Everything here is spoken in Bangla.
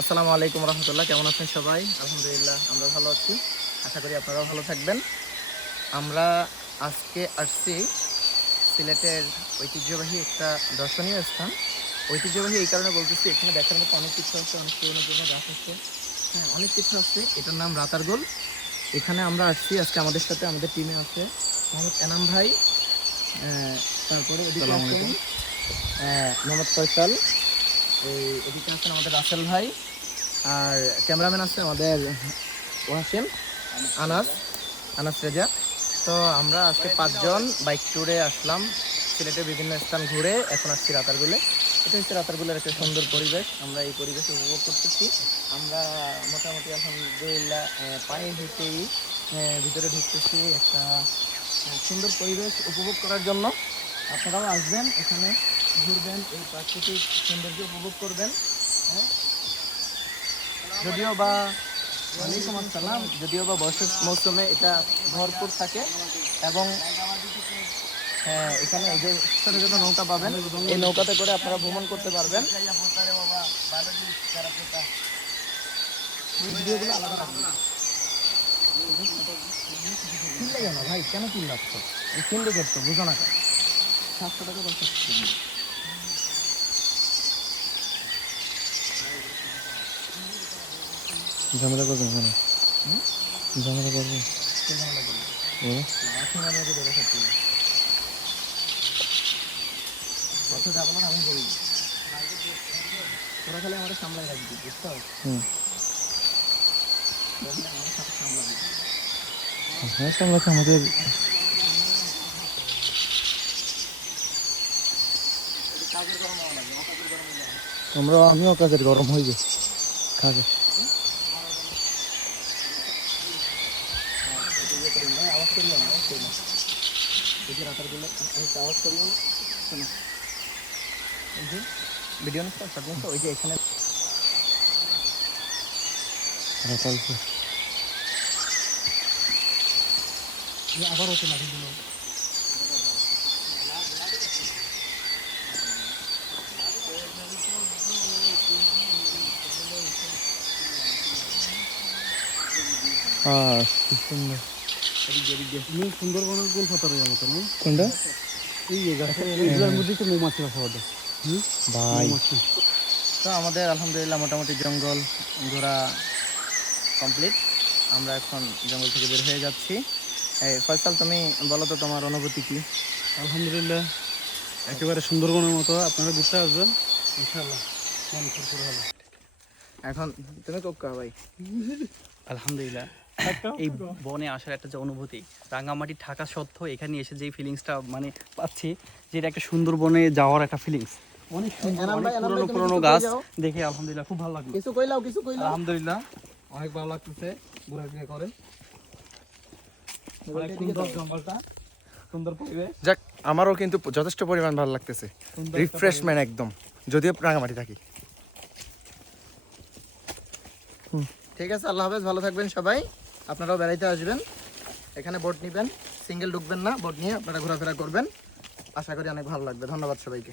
আসসালামু আলাইকুম রহমতুল্লাহ। কেমন আছেন সবাই? আলহামদুলিল্লাহ আমরা ভালো আছি, আশা করি আপনারাও ভালো থাকবেন। আমরা আজকে আসছি সিলেটের ঐতিহ্যবাহী একটা দর্শনীয় স্থান। ঐতিহ্যবাহী এই কারণে বলতেছি, এখানে দেখার মতো অনেক কিছু আছে, অনেক পুরনো পুরনো গাছ আছে, হ্যাঁ অনেক কিছু আছে। এটার নাম রাতারগোল। এখানে আমরা আসছি আজকে, আমাদের সাথে আমাদের টিমে আছে মোহাম্মদ এনাম ভাই, তারপরে এদিকে আছেন মোহাম্মদ ফয়সাল, এদিকে আছেন আমাদের রাসেল ভাই, আর ক্যামেরাম্যান আছে আমাদের ওয়াসিম, আনাস আনাস রেজা। তো আমরা আজকে 5 জন বাইক ট্যুরে আসলাম সিলেটের বিভিন্ন স্থান ঘুরে, এখন আসছি রাতারগুলে। এটা হচ্ছে রাতারগুলের একটা সুন্দর পরিবেশ, আমরা এই পরিবেশ উপভোগ করতেছি। আমরা মোটামুটি আলহামদুলিল্লাহ পানির হেঁটেই ভিতরে ঢুকতেছি একটা সুন্দর পরিবেশ উপভোগ করার জন্য। আপনারাও আসবেন, এখানে ঘুরবেন, এই প্রাকৃতিক সৌন্দর্য উপভোগ করবেন। হ্যাঁ, যদিও বা ওয়ালাইকুম আসসালাম, যদিও বা বর্ষার মৌসুমে এটা ভরপুর থাকে এবং এখানে এই যে ছোটো ছোটো নৌকা পাবেন, এই নৌকাতে করে আপনারা ভ্রমণ করতে পারবেন। ভিডিওগুলো আলাদা রাখবেন। কিনলে কেন ভাই, কেন কিনলাচ্ছ? এই কিনলে করতো বুঝো না কেন? 700 টাকা দরকার। ঝামেলা করবেন কেন? ঝামেলা করবেন? কে ঝামেলা করবে? এখন আমি ওকে ধরে থাকছি, কথা যাবো না, আমি বলবো। তোরা খালি আমাদের সামলায় রাখবি, বুঝতে হবে? আমার সাথে সামলাবি। হ্যাঁ, সামলাতে আমাদের আমিও কাজের গরম হইবে খাগে। আওয়াজ করিও না, আওয়াজ করিও না, এই যে রাতার গুলো আওয়াজ করিও না। শোনো, এই যে ভিডিও নিচ্ছ, শর্ট নিচ্ছ, ওই যে এখানে কালকে আবার হচ্ছে না ভিডিও। কি সুন্দর। সুন্দরবনের গোল পাতারের মতো না? কোনটা? এই এগুলোর মধ্যে তো মৌমাছি বাসা বাঁধে। ভাই তো আমাদের আলহামদুলিল্লাহ মোটামুটি জঙ্গল ঘোরা কমপ্লিট। আমরা এখন জঙ্গল থেকে বের হয়ে যাচ্ছি। এই ফয়সাল, তুমি বলো তো তোমার অনুভূতি কি? আলহামদুলিল্লাহ, একেবারে সুন্দরবনের মতো। আপনারা ঘুরতে আসবেন ইনশাআল্লাহ, মন ফুরফুরে হবে। এখন তুমি কোক্কা ভাই। আলহামদুলিল্লাহ, এই বনে আসার একটা যে অনুভূতি, রাঙামাটি থাকা সত্ত্বেও এখানে এসে যে ফিলিংসটা মানে পাচ্ছি, যে এটা একটা সুন্দর বনে যাওয়ার একটা ফিলিংস, অনেক সুন্দর, অনেক পুরনো পুরনো গাছ দেখে আলহামদুলিল্লাহ খুব ভালো লাগলো। কিছু কইলাও, কিছু কইলাও। আলহামদুলিল্লাহ, অনেক ভালো লাগতেছে ঘোরাফেরা করে। অনেক সুন্দর জঙ্গলটা, সুন্দর পরিবেশ। যাক, আমারও কিন্তু যথেষ্ট পরিমাণ ভালো লাগতেছে, রিফ্রেশমেন্ট একদম, যদিও রাঙামাটি থাকি। ঠিক আছে, আল্লাহ হাফেজ, ভালো থাকবেন সবাই। আপনারাও বেড়াইতে আসবেন, এখানে বোট নেবেন, সিঙ্গেল ঢুকবেন না, বোট নিয়ে আপনারা ঘোরাফেরা করবেন, আশা করি অনেক ভালো লাগবে। ধন্যবাদ সবাইকে।